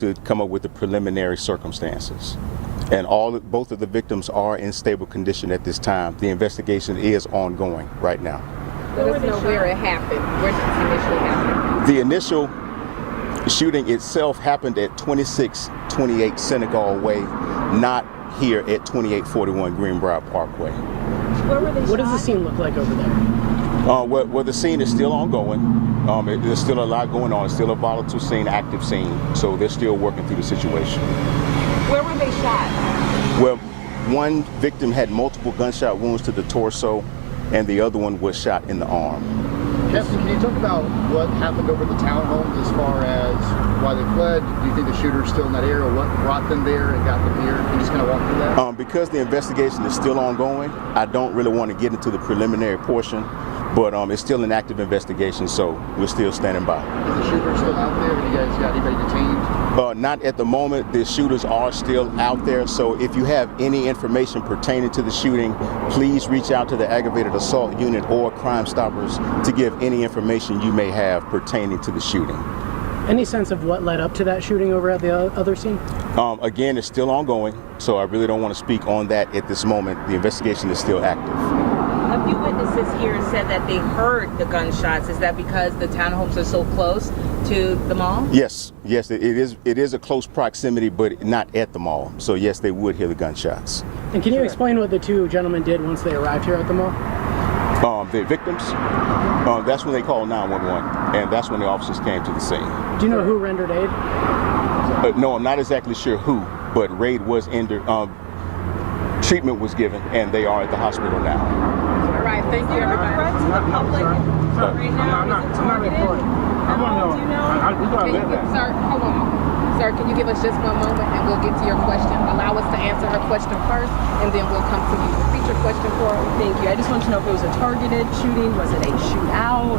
to come up with the preliminary circumstances. And both of the victims are in stable condition at this time. The investigation is ongoing right now. Let us know where it happened. Where did it initially happen? The initial shooting itself happened at 2628 Senegal Way, not here at 2841 Greenbriar Parkway. Where were they shot? What does the scene look like over there? Well, the scene is still ongoing. There's still a lot going on. It's still a volatile scene, active scene. So they're still working through the situation. Where were they shot? Well, one victim had multiple gunshot wounds to the torso, and the other one was shot in the arm. Captain, can you talk about what happened over the townhomes as far as why they fled? Do you think the shooter's still in that area? What brought them there and got them here? Can you just kind of walk through that? Because the investigation is still ongoing, I don't really want to get into the preliminary portion, but it's still an active investigation, so we're still standing by. Is the shooter still out there? Have you guys got anybody detained? Not at the moment. The shooters are still out there, so if you have any information pertaining to the shooting, please reach out to the aggravated assault unit or Crime Stoppers to give any information you may have pertaining to the shooting. Any sense of what led up to that shooting over at the other scene? Again, it's still ongoing, so I really don't want to speak on that at this moment. The investigation is still active. A few witnesses here said that they heard the gunshots. Is that because the townhomes are so close to the mall? Yes, it is a close proximity, but not at the mall. So yes, they would hear the gunshots. And can you explain what the two gentlemen did once they arrived here at the mall? The victims, that's when they called 911, and that's when the officers came to the scene. Do you know who rendered aid? No, I'm not exactly sure who, but raid was ended. Treatment was given, and they are at the hospital now. All right, thank you, everybody. Threat to the public right now? Is it targeted? Do you know? Sir, hold on. Sir, can you give us just one moment and we'll get to your question? Allow us to answer her question first, and then we'll come to you. Repeat your question for her. Thank you. I just want to know if it was a targeted shooting. Was it a shootout?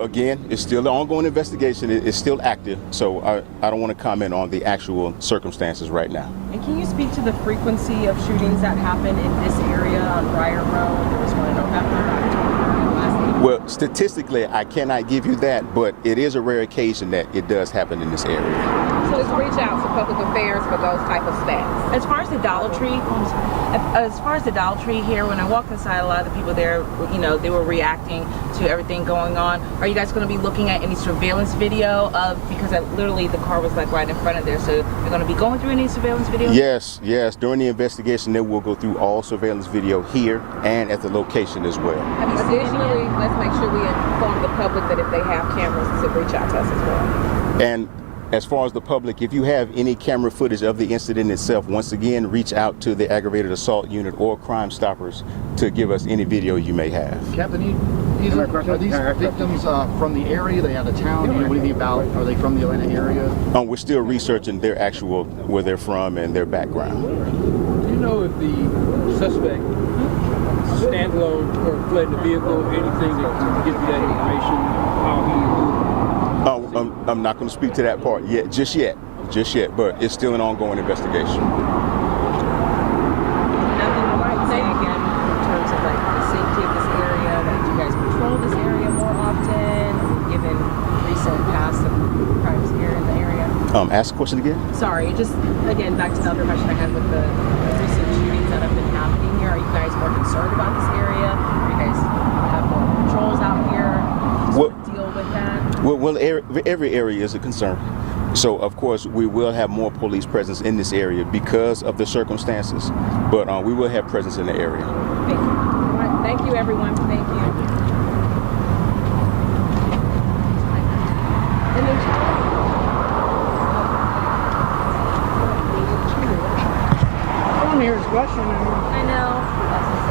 Again, it's still an ongoing investigation. It's still active, so I don't want to comment on the actual circumstances right now. And can you speak to the frequency of shootings that happen in this area on Briar Road? There was one in November, October, last week. Well, statistically, I cannot give you that, but it is a rare occasion that it does happen in this area. So just reach out to public affairs for those type of stats. As far as the Dollar Tree here, when I walked inside, a lot of the people there, you know, they were reacting to everything going on. Are you guys going to be looking at any surveillance video because literally the car was like right in front of there, so you're going to be going through any surveillance video? Yes. During the investigation, they will go through all surveillance video here and at the location as well. Additionally, let's make sure we inform the public that if they have cameras to reach out to us as well. And as far as the public, if you have any camera footage of the incident itself, once again, reach out to the aggravated assault unit or Crime Stoppers to give us any video you may have. Captain, are these victims from the area? They out of town? Do you know anything about? Are they from the Atlanta area? We're still researching their actual, where they're from and their background. Do you know if the suspect standalone or fled in the vehicle? Anything that can give you that information? How he moved? I'm not going to speak to that part yet, just yet, but it's still an ongoing investigation. Nothing you might say again in terms of like the safety of this area, that you guys patrol this area more often, given recent past of crimes here in the area? Ask the question again? Sorry, just again, back to the other question I had with the recent shootings that have been happening here. Are you guys more concerned about this area? Are you guys have more patrols out here? Deal with that? Well, every area is a concern. So, of course, we will have more police presence in this area because of the circumstances, but we will have presence in the area. Thank you. All right, thank you, everyone. Thank you. I want to hear his question. I know.